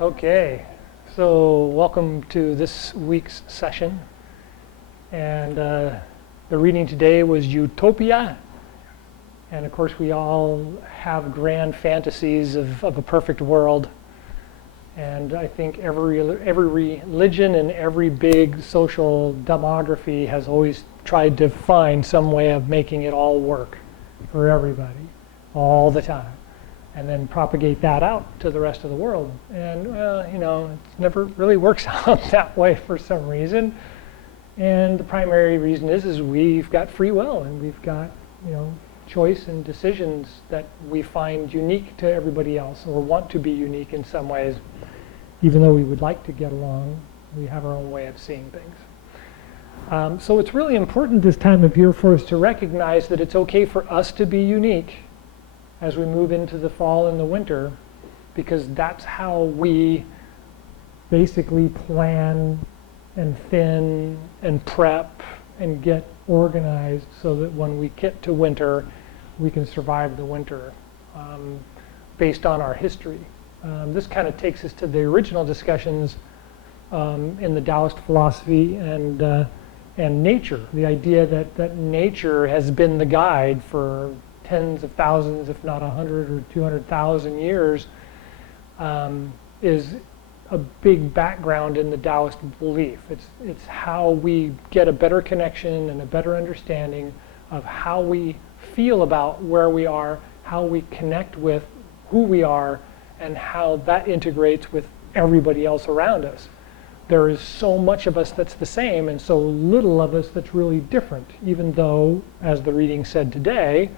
Okay, so welcome to this week's session. And the reading today was Utopia. And of course, we all have grand fantasies of a perfect world. And I think every religion and every big social demography has always tried to find some way of making it all work for everybody all the time, and then propagate that out to the rest of the world. And it never really works out that way for some reason. And the primary reason is we've got free will, and we've got choice and decisions that we find unique to everybody else, or want to be unique in some ways. Even though we would like to get along, we have our own way of seeing things. So it's really important this time of year for us to recognize that it's okay for us to be unique as we move into the fall and the winter, because that's how we basically plan and thin and prep and get organized so that when we get to winter, we can survive the winter based on our history. This kind of takes us to the original discussions in the Taoist philosophy and nature. The idea that nature has been the guide for tens of thousands, if not 100 or 200,000 years, is a big background in the Taoist belief. It's how we get a better connection and a better understanding of how we feel about where we are, how we connect with who we are, and how that integrates with everybody else around us. There is so much of us that's the same and so little of us that's really different, even though, as the reading said today,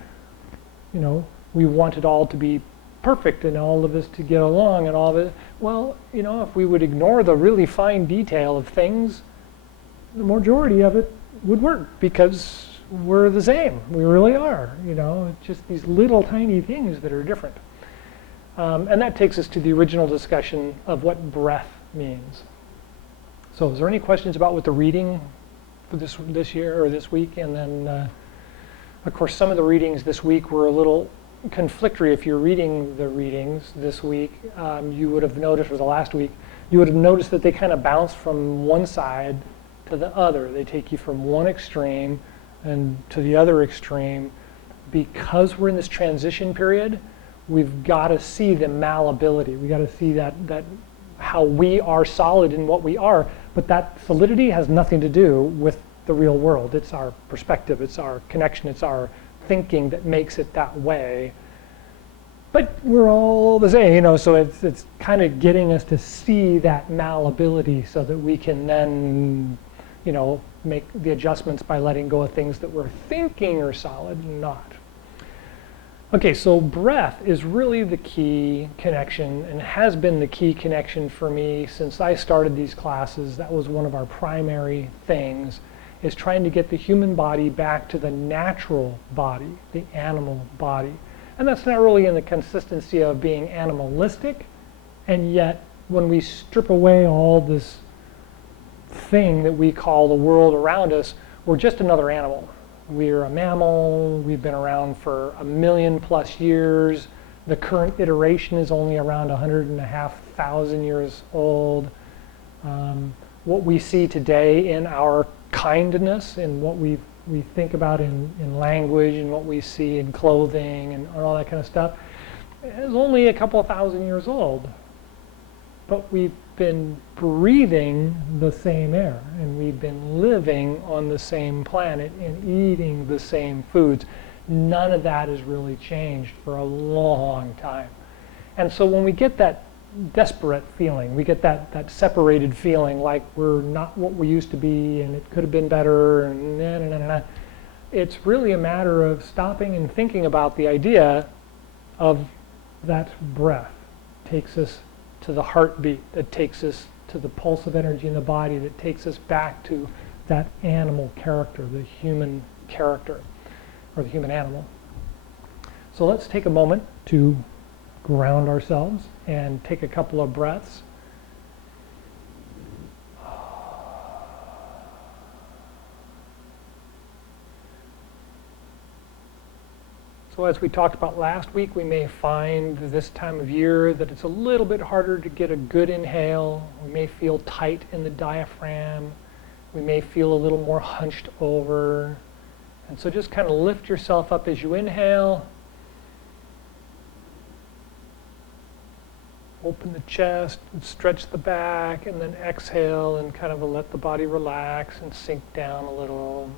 we want it all to be perfect and all of us to get along and all of it. Well, if we would ignore the really fine detail of things, the majority of it would work because we're the same. We really are. It's just these little tiny things that are different. And that takes us to the original discussion of what breath means. So is there any questions about what the reading for this year or this week? And then, of course, some of the readings this week were a little conflictory. If you're reading the readings this week, you would have noticed, or the last week, you would have noticed that they kind of bounce from one side to the other. They take you from one extreme and to the other extreme. Because we're in this transition period, we've got to see the malleability. We've got to see that how we are solid in what we are, but that solidity has nothing to do with the real world. It's our perspective, it's our connection, it's our thinking that makes it that way. But we're all the same, so it's kind of getting us to see that malleability so that we can then, make the adjustments by letting go of things that we're thinking are solid and not. Okay, so breath is really the key connection and has been the key connection for me since I started these classes. That was one of our primary things, is trying to get the human body back to the natural body, the animal body. And that's not really in the consistency of being animalistic, and yet when we strip away all this thing that we call the world around us, we're just another animal. We're a mammal. We've been around for 1,000,000+ years. The current iteration is only around 100,500 years old. What we see today in our kindness and what we think about in language and what we see in clothing and all that kind of stuff is only a couple of thousand years old. But we've been breathing the same air, and we've been living on the same planet and eating the same foods. None of that has really changed for a long time. And so when we get that desperate feeling, we get that separated feeling like we're not what we used to be and it could have been better, and it's really a matter of stopping and thinking about the idea of that breath takes us to the heartbeat, that takes us to the pulse of energy in the body, that takes us back to that animal character, the human character, or the human animal. So let's take a moment to ground ourselves and take a couple of breaths. So as we talked about last week, we may find this time of year that it's a little bit harder to get a good inhale. We may feel tight in the diaphragm. We may feel a little more hunched over. And so just kind of lift yourself up as you inhale. Open the chest and stretch the back, and then exhale and kind of let the body relax and sink down a little.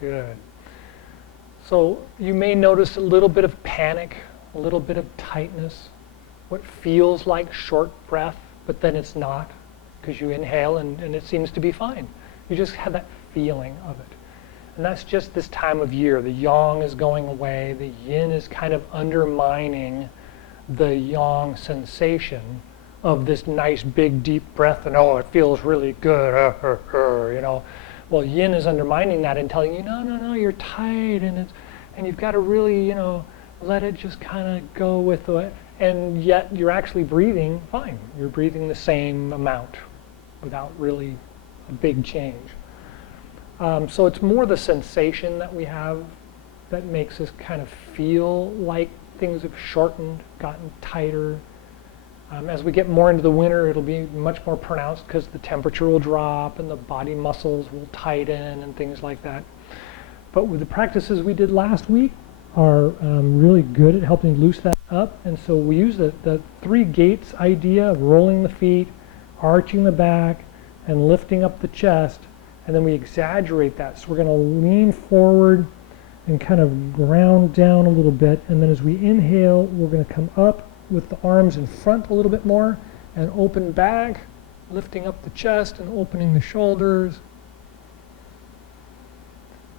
Good. So you may notice a little bit of panic, a little bit of tightness, what feels like short breath, but then it's not, because you inhale and it seems to be fine. You just have that feeling of it. And that's just this time of year. The yang is going away. The yin is kind of undermining the yang sensation of this nice big deep breath and oh, it feels really good, you know. Well, yin is undermining that and telling you, no, you're tight, and you've got to really, you know, let it just kind of go with it. And yet you're actually breathing fine. You're breathing the same amount without really a big change. So it's more the sensation that we have that makes us kind of feel like things have shortened, gotten tighter. As we get more into the winter, it'll be much more pronounced because the temperature will drop and the body muscles will tighten and things like that. But with the practices we did last week are really good at helping loose that up. And so we use the 3 gates idea of rolling the feet, arching the back, and lifting up the chest. And then we exaggerate that. So we're going to lean forward and kind of ground down a little bit. And then as we inhale, we're going to come up with the arms in front a little bit more and open back, lifting up the chest and opening the shoulders.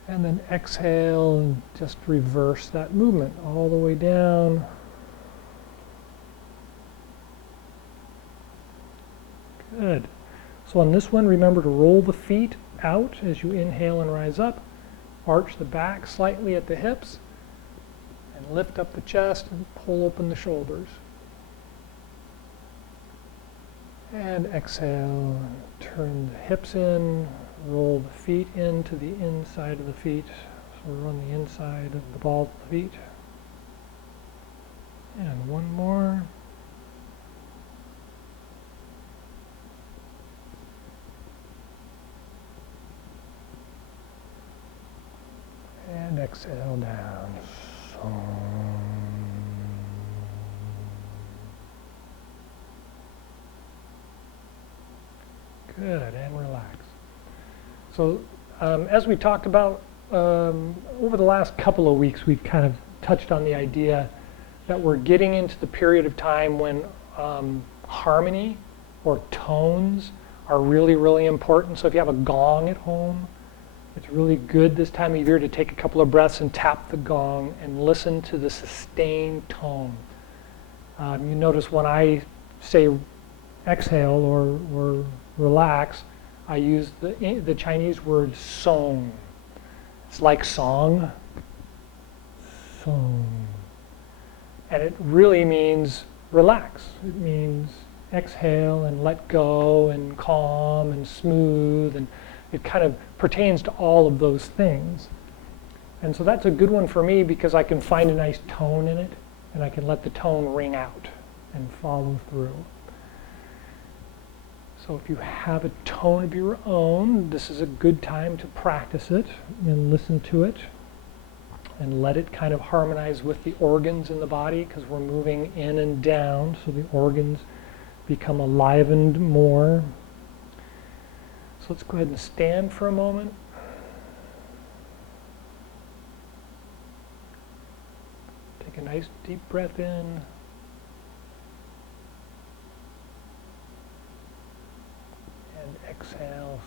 And then exhale and just reverse that movement all the way down. Good. So on this one, remember to roll the feet out as you inhale and rise up. Arch the back slightly at the hips. And lift up the chest and pull open the shoulders. And exhale, turn the hips in, roll the feet into the inside of the feet. So we're on the inside of the ball of the feet. And one more. And exhale down. Good, and relax. So as we talked about over the last couple of weeks, we've kind of touched on the idea that we're getting into the period of time when harmony or tones are really, really important. So if you have a gong at home, it's really good this time of year to take a couple of breaths and tap the gong and listen to the sustained tone. You notice when I say exhale or relax, I use the Chinese word song. It's like song. Song. And it really means relax. It means exhale and let go and calm and smooth, and it kind of pertains to all of those things. And so that's a good one for me because I can find a nice tone in it and I can let the tone ring out and follow through. So if you have a tone of your own, this is a good time to practice it and listen to it and let it kind of harmonize with the organs in the body, because we're moving in and down, so the organs become alivened more. So let's go ahead and stand for a moment. Take a nice deep breath in. And exhale.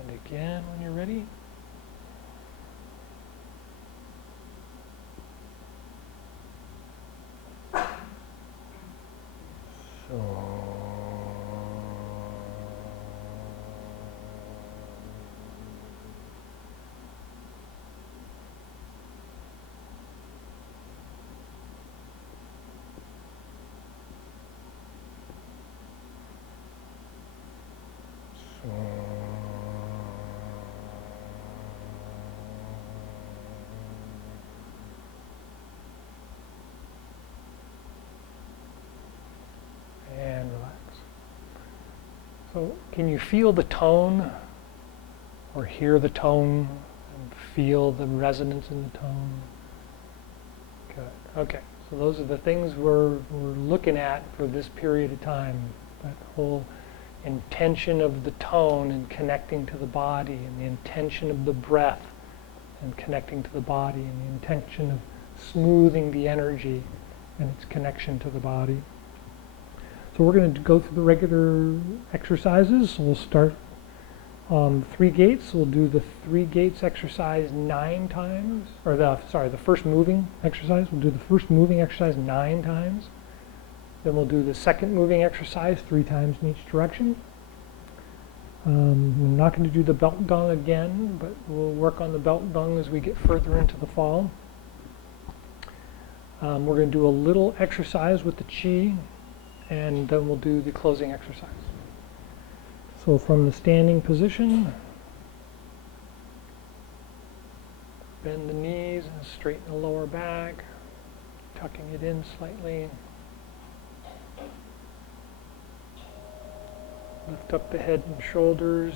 And again when you're ready. And relax. So can you feel the tone or hear the tone and feel the resonance in the tone? Good. Okay. So those are the things we're looking at for this period of time. That whole intention of the tone and connecting to the body, and the intention of the breath and connecting to the body, and the intention of smoothing the energy and its connection to the body. So we're going to go through the regular exercises. So we'll start 3 gates. We'll do the 3 gates exercise 9 times, or the first moving exercise. We'll do the first moving exercise 9 times. Then we'll do the second moving exercise 3 times in each direction. We're not going to do the belt dung again, but we'll work on the belt dung as we get further into the fall. We're going to do a little exercise with the Chi, and then we'll do the closing exercise. So from the standing position, bend the knees and straighten the lower back, tucking it in slightly. Lift up the head and shoulders,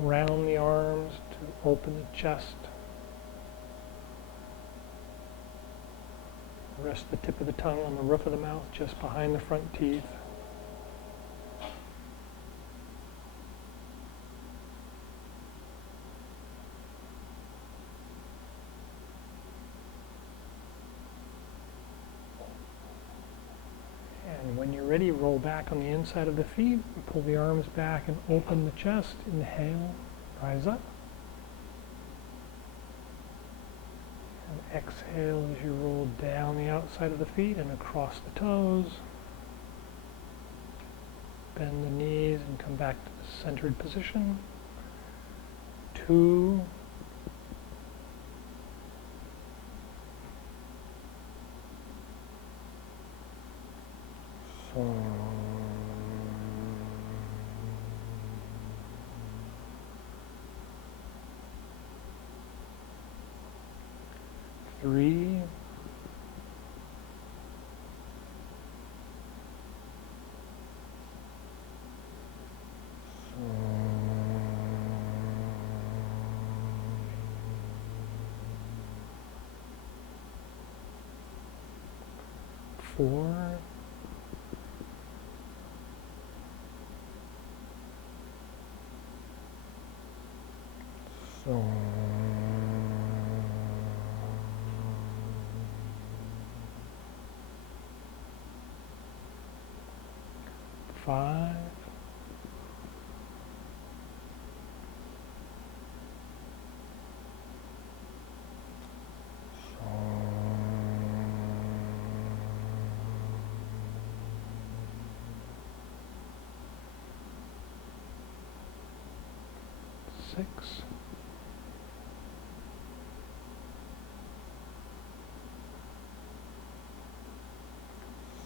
round the arms to open the chest. Rest the tip of the tongue on the roof of the mouth, just behind the front teeth. And when you're ready, roll back on the inside of the feet, pull the arms back and open the chest. Inhale, rise up. And exhale as you roll down the outside of the feet and across the toes. Bend the knees and come back to the centered position. 2. So 3. So 4. So 5. So 6.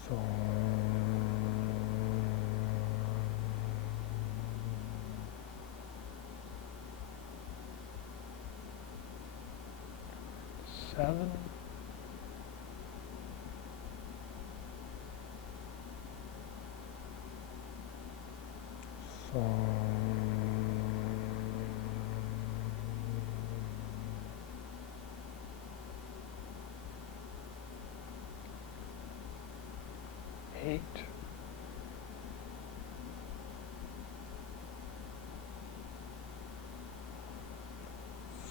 So 7. So 8.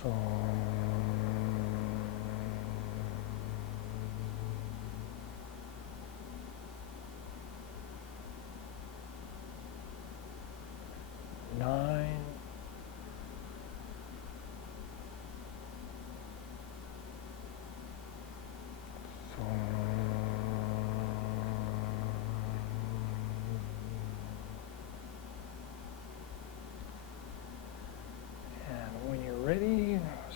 So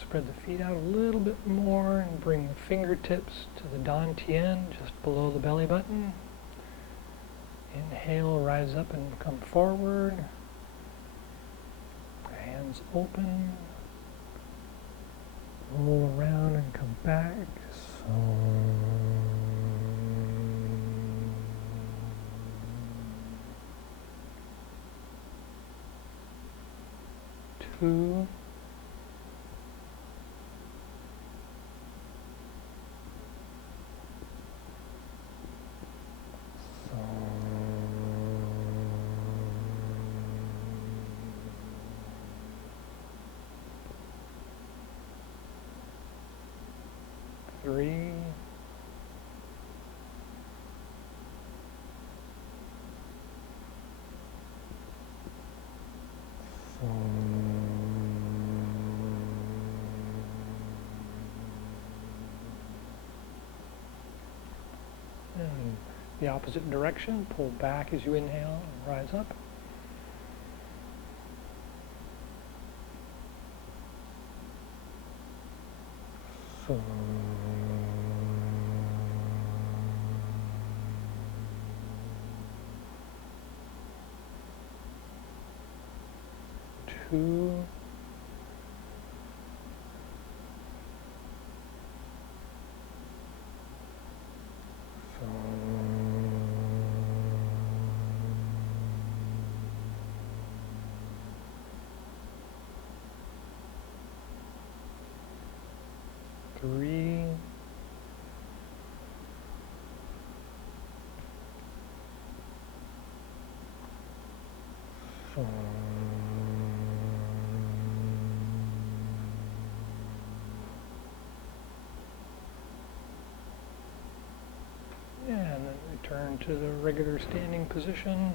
spread the feet out a little bit more and bring the fingertips to the dantian, just below the belly button. Inhale, rise up and come forward. Hands open. Roll around and come back. Two. Three. And the opposite direction, pull back as you inhale and rise up. Two. Three. And then return to the regular standing position.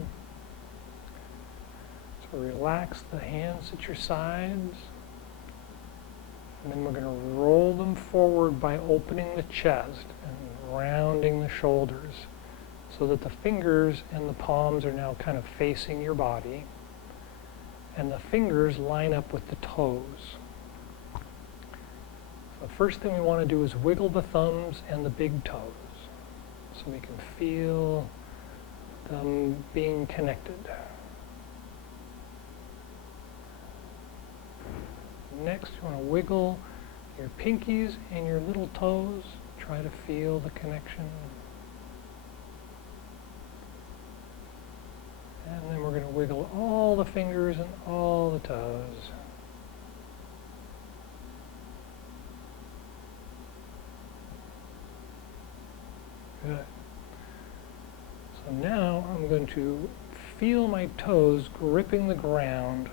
So relax the hands at your sides. And then we're going to roll them forward by opening the chest and rounding the shoulders so that the fingers and the palms are now kind of facing your body. And the fingers line up with the toes. So the first thing we want to do is wiggle the thumbs and the big toes so we can feel them being connected. Next, you want to wiggle your pinkies and your little toes. Try to feel the connection. And then we're going to wiggle all the fingers and all the toes. Good. So now I'm going to feel my toes gripping the ground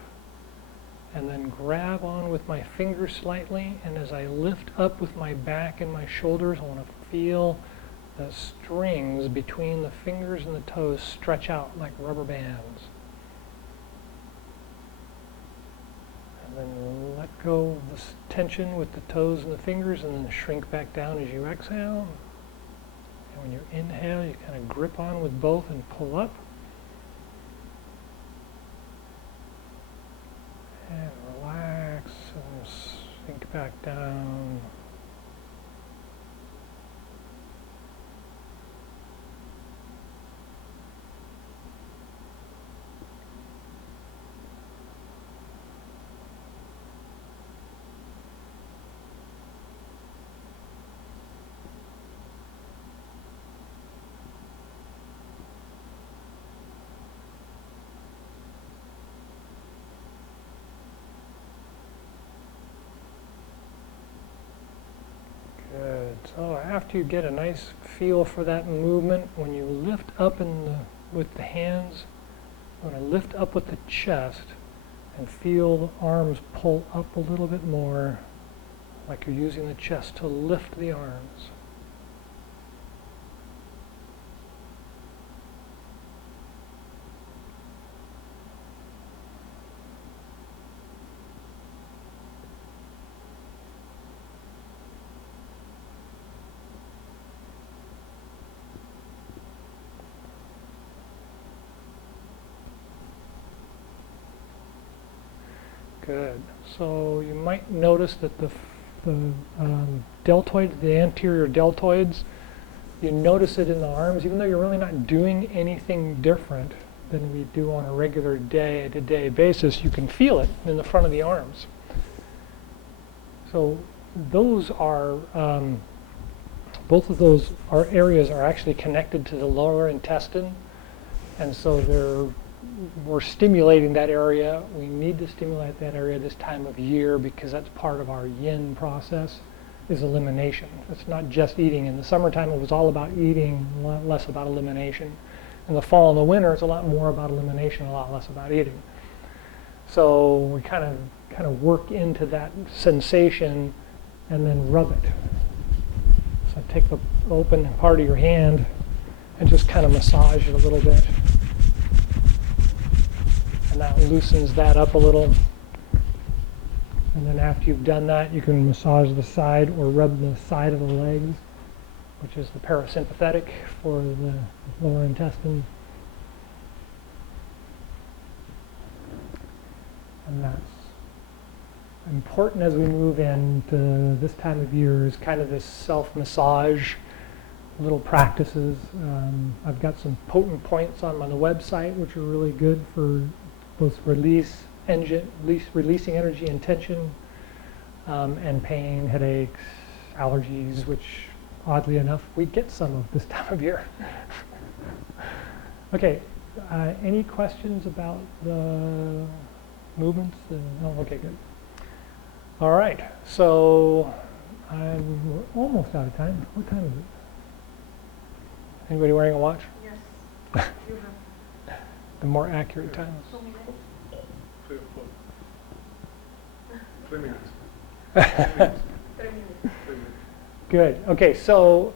and then grab on with my fingers slightly, and as I lift up with my back and my shoulders, I want to feel the strings between the fingers and the toes stretch out like rubber bands. And then let go of this tension with the toes and the fingers, and then shrink back down as you exhale. And when you inhale, you kind of grip on with both and pull up. And relax and sink back down. Good. So after you get a nice feel for that movement, when you lift up with the hands, you want to lift up with the chest and feel the arms pull up a little bit more, like you're using the chest to lift the arms. Good. So you might notice that the deltoids, the anterior deltoids, you notice it in the arms, even though you're really not doing anything different than we do on a regular day-to-day basis, you can feel it in the front of the arms. So those are, both of those areas are actually connected to the lower intestine, and so we're stimulating that area. We need to stimulate that area this time of year because that's part of our yin process, is elimination. It's not just eating. In the summertime it was all about eating, a lot less about elimination. In the fall and the winter it's a lot more about elimination, a lot less about eating. So we kind of work into that sensation and then rub it. So take the open part of your hand and just kind of massage it a little bit. And that loosens that up a little. And then after you've done that, you can massage the side or rub the side of the legs, which is the parasympathetic for the lower intestine. And that's important as we move into this time of year, is kind of this self-massage little practices. I've got some potent points on the website which are really good for both releasing energy and tension, and pain, headaches, allergies, which oddly enough we get some of this time of year. Okay, any questions about the movements? Oh, okay, good. All right, so we're almost out of time. What time is it? Anybody wearing a watch? Yes. You have The more accurate time. 2 minutes. 3 minutes. 3 minutes. Good. Okay, so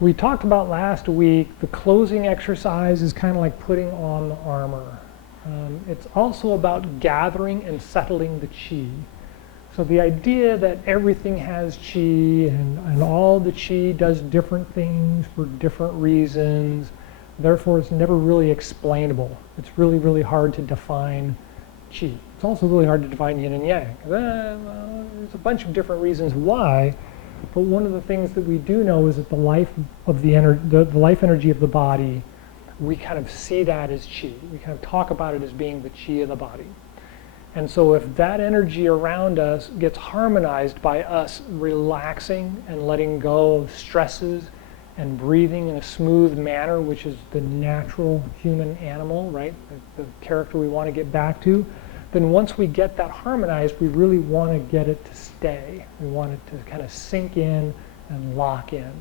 we talked about last week, the closing exercise is kind of like putting on the armor. It's also about gathering and settling the chi. So the idea that everything has chi and all the chi does different things for different reasons, therefore it's never really explainable. It's really, really hard to define chi. It's also really hard to define yin and yang. There's a bunch of different reasons why, but one of the things that we do know is that the life of the life energy of the body, we kind of see that as chi. We kind of talk about it as being the chi of the body. And so if that energy around us gets harmonized by us relaxing and letting go of stresses and breathing in a smooth manner, which is the natural human animal, right? The character we want to get back to, then once we get that harmonized, we really want to get it to stay. We want it to kind of sink in and lock in.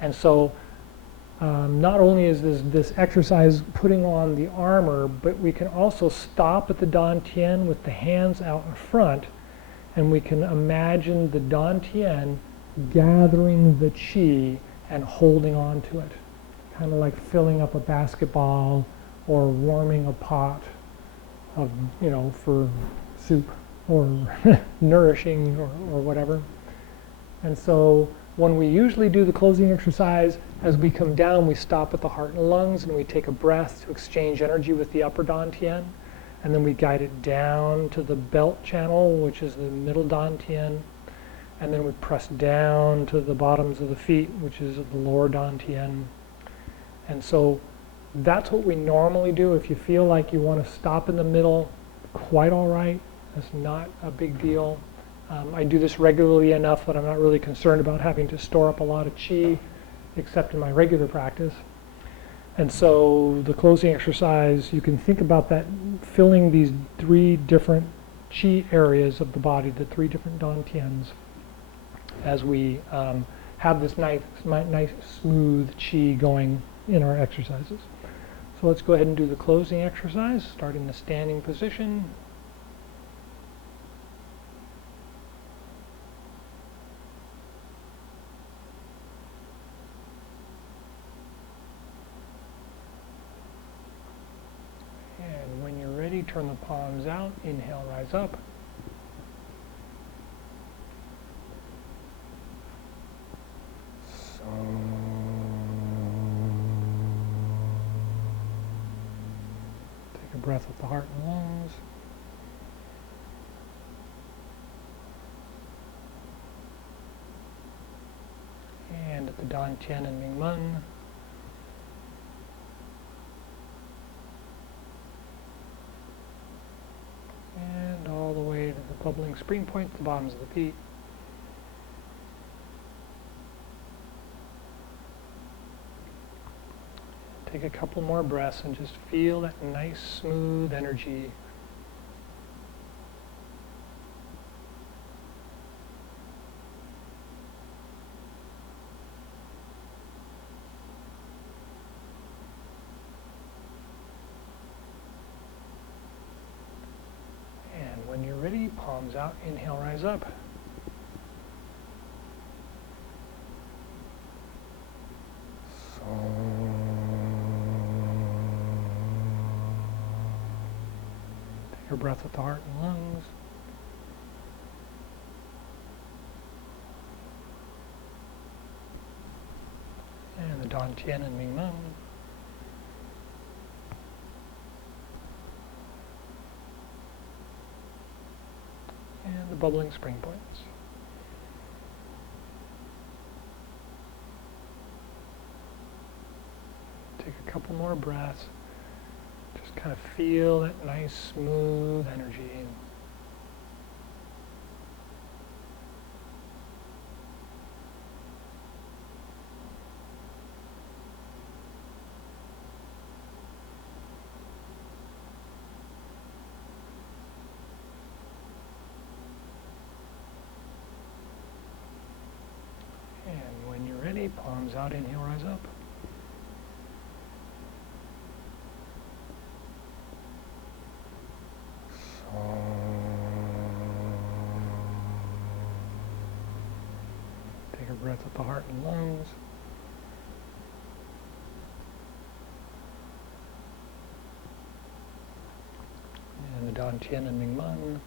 And so not only is this exercise putting on the armor, but we can also stop at the dantian with the hands out in front, and we can imagine the dantian gathering the chi and holding on to it, kind of like filling up a basketball or warming a pot of, for soup or nourishing or whatever. And so when we usually do the closing exercise, as we come down, we stop at the heart and lungs and we take a breath to exchange energy with the upper dantian, and then we guide it down to the belt channel, which is the middle dantian, and then we press down to the bottoms of the feet, which is the lower dantian. And so that's what we normally do. If you feel like you want to stop in the middle, quite all right. That's not a big deal. I do this regularly enough that I'm not really concerned about having to store up a lot of chi, except in my regular practice. And so the closing exercise, you can think about that filling these 3 different chi areas of the body, the 3 different dantians, as we have this nice smooth chi going in our exercises. So let's go ahead and do the closing exercise, starting in the standing position. And when you're ready, turn the palms out, inhale, rise up. Take a breath with the heart and lungs. at the Dan Tian and Ming Men. And all the way to the bubbling spring point, the bottoms of the feet. Take a couple more breaths and just feel that nice, smooth energy. And when you're ready, palms out, inhale, rise up. Take a breath with the heart and lungs. And the Dan Tian and Ming Men. And the bubbling spring points. Take a couple more breaths. Just kind of feel that nice, smooth energy. And when you're ready, palms out, inhale, rise up. Take a breath with the heart and lungs. And the Dan Tian and Ming Men.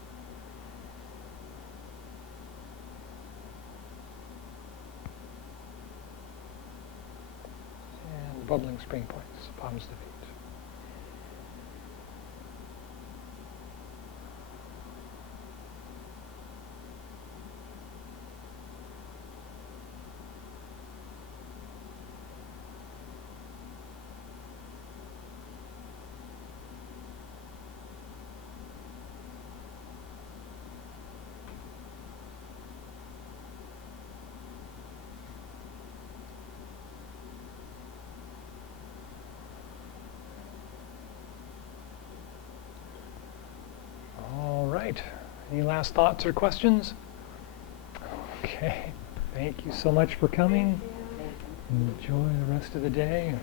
And the bubbling spring points, palms of the feet. Right. Any last thoughts or questions? Okay. Thank you so much for coming. Enjoy the rest of the day.